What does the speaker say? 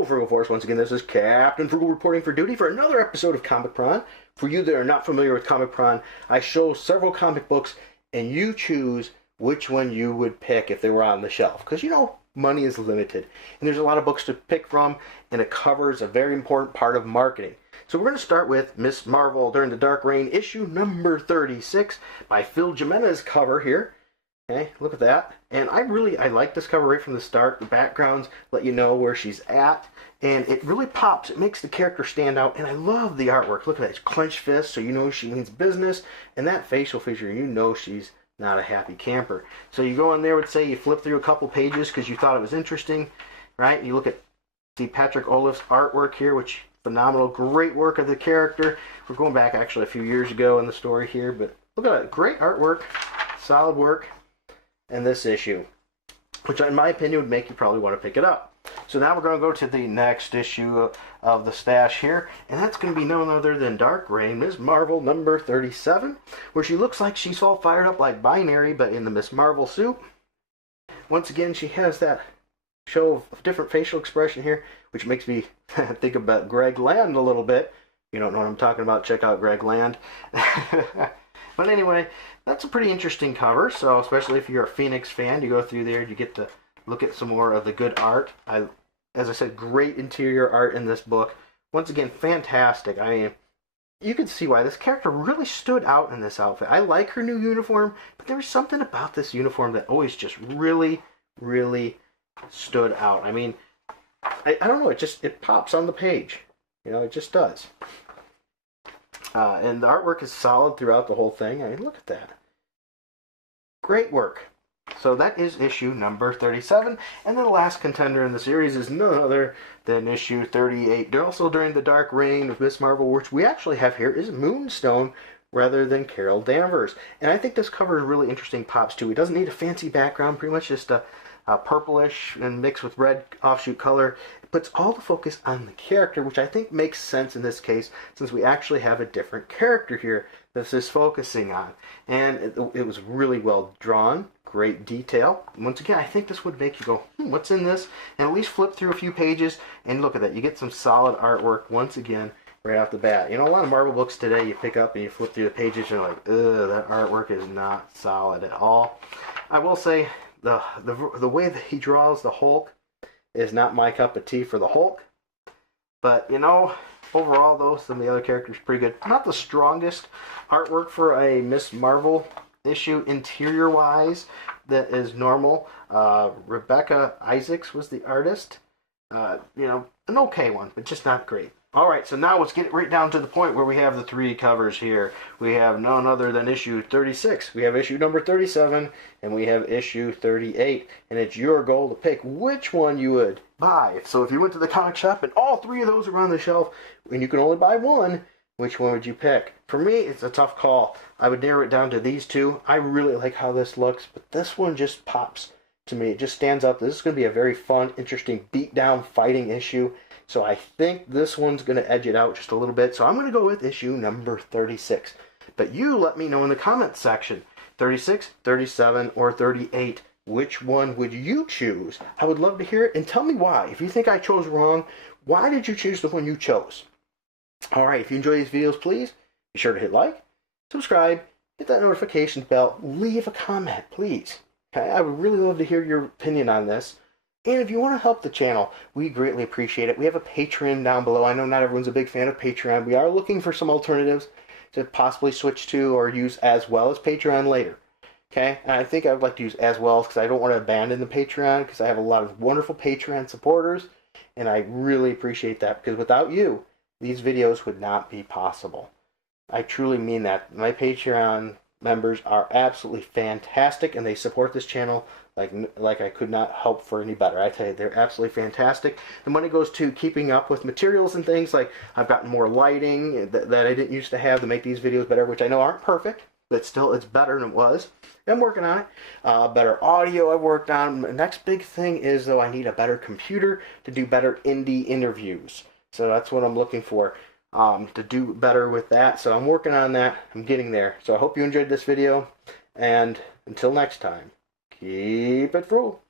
Hello, Frugal Force. Once again, this is Captain Frugal reporting for duty for another episode of Comic Pron. For you that are not familiar with Comic Pron, I show several comic books, and you choose which one you would pick if they were on the shelf. Because, you know, money is limited, and there's a lot of books to pick from, and a cover is a very important part of marketing. So we're going to start with Miss Marvel During the Dark Reign, issue number 36, by Phil Jimenez cover here. Okay, look at that. And I like this cover right from the start. The backgrounds let you know where she's at, and it really pops. It makes the character stand out, and I love the artwork. Look at that, clenched fist, so you know she means business, and that facial feature, you know she's not a happy camper. So you go in there, would say you flip through a couple pages because you thought it was interesting, right? You look at, see Patrick Olaf's artwork here, which phenomenal, great work of the character. We're going back actually a few years ago in the story here, but look at that, great artwork, solid work. And this issue, which in my opinion would make you probably want to pick it up. So now we're going to go to the next issue of the stash here, and that's going to be none other than Dark Reign, Miss Marvel number 37, where she looks like she's all fired up like Binary, but in the Miss Marvel suit. Once again, she has that show of different facial expression here, which makes me think about Greg Land a little bit. If you don't know what I'm talking about, check out Greg Land. But anyway, that's a pretty interesting cover, so especially if you're a Phoenix fan, you go through there, you get to look at some more of the good art. As I said, great interior art in this book. Once again, fantastic. I mean, you can see why this character really stood out in this outfit. I like her new uniform, but there was something about this uniform that always just really, really stood out. I mean, I don't know, it pops on the page. You know, it just does. And the artwork is solid throughout the whole thing. I mean, look at that. Great work. So that is issue number 37. And then the last contender in the series is none other than issue 38. Also during the Dark Reign of Miss Marvel, which we actually have here, is Moonstone rather than Carol Danvers. And I think this cover is really interesting pops too. It doesn't need a fancy background, pretty much just a purplish and mixed with red offshoot color. It puts all the focus on the character, which I think makes sense in this case, since we actually have a different character here that this is focusing on. And it was really well drawn, great detail. Once again, I think this would make you go, what's in this? And at least flip through a few pages and look at that. You get some solid artwork once again right off the bat. You know, a lot of Marvel books today, you pick up and you flip through the pages and you're like, ugh, that artwork is not solid at all. I will say, the way that he draws the Hulk is not my cup of tea for the Hulk. But, you know, overall, though, some of the other characters are pretty good. Not the strongest artwork for a Miss Marvel issue interior-wise that is normal. Rebecca Isaacs was the artist. You know, an okay one, but just not great. Alright, so now let's get right down to the point where we have the three covers here. We have none other than issue 36. We have issue number 37, and we have issue 38. And it's your goal to pick which one you would buy. So if you went to the comic shop and all three of those are on the shelf, and you can only buy one, which one would you pick? For me, it's a tough call. I would narrow it down to these two. I really like how this looks, but this one just pops to me. It just stands out. This is going to be a very fun, interesting, beat-down fighting issue. So I think this one's going to edge it out just a little bit. So I'm going to go with issue number 36. But you let me know in the comments section, 36, 37, or 38. Which one would you choose? I would love to hear it. And tell me why. If you think I chose wrong, why did you choose the one you chose? Alright, if you enjoy these videos, please be sure to hit like, subscribe, hit that notification bell, leave a comment, please. Okay? I would really love to hear your opinion on this. And if you want to help the channel, we greatly appreciate it. We have a Patreon down below. I know not everyone's a big fan of Patreon. We are looking for some alternatives to possibly switch to or use as well as Patreon later. Okay? And I think I would like to use as well because I don't want to abandon the Patreon because I have a lot of wonderful Patreon supporters. And I really appreciate that because without you, these videos would not be possible. I truly mean that. My Patreon members are absolutely fantastic and they support this channel like I could not hope for any better. I tell you, they're absolutely fantastic. The money goes to keeping up with materials and things like I've gotten more lighting that I didn't used to have to make these videos better, which I know aren't perfect, but still it's better than it was. I'm working on it. Better audio I've worked on. The next big thing is, though, I need a better computer to do better indie interviews. So that's what I'm looking for, to do better with that. So I'm working on that. I'm getting there. So I hope you enjoyed this video. And until next time, keep it frugal.